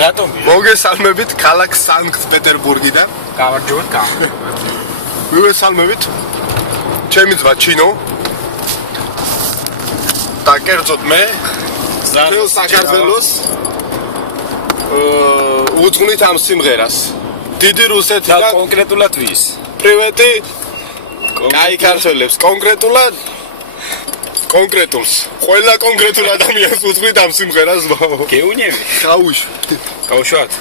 რატომ? მოგესალმებით ქალაქ სანქტ-პეტერბურგიდან. გამარჯობათ. მოგესალმებით. ჩემი ძმა ჩინო. და კერძოდ მე ძველ საქართველოს უძღვნით ამ სიმღერას. დიდი რუსეთიდან კონკრეტულად ვის? პრივეტი კაი ქართველებს კონკრეტულად კონკრეტულს. ყველა კონკრეტულ ადამიანს უძღვნით ამ სიმღერას. გეუნები? გავუშვათ.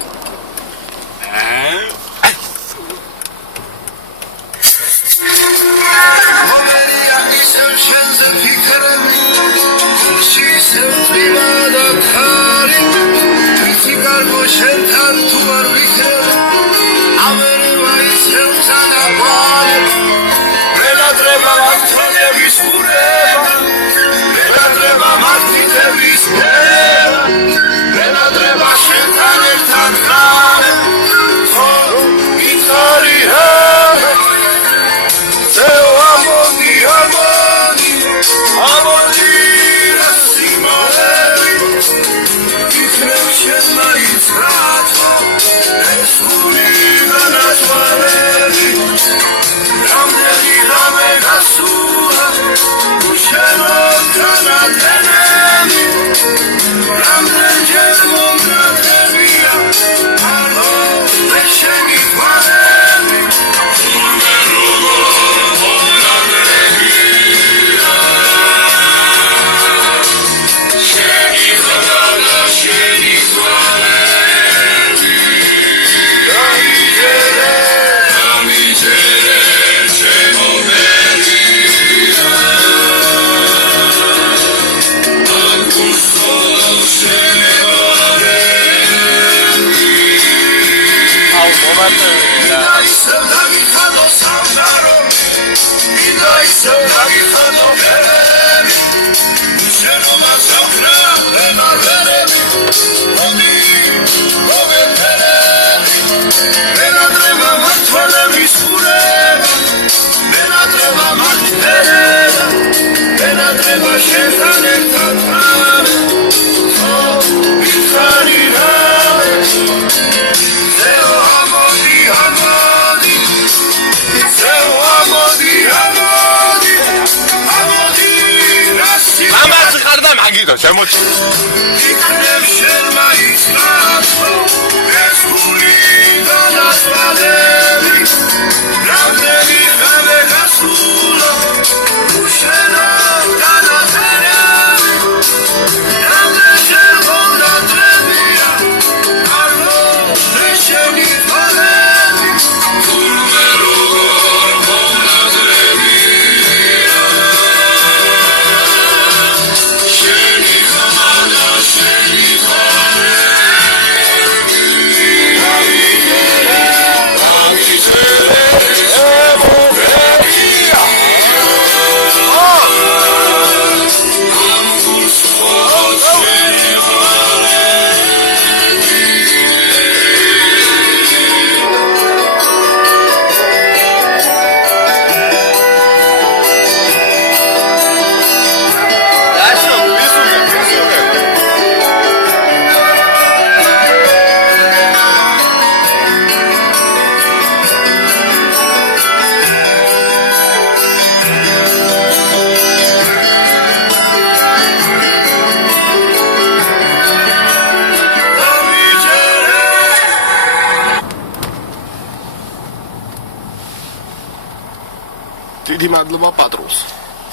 დიდი მადლობა პატრონს.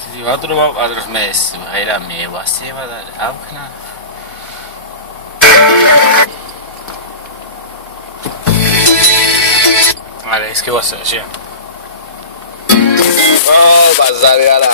დიდი მადლობა პატრონს მე ეს ღერა მე ვასება და ამქნა. არა ეს კი ვასება შე. ბაზარი არა.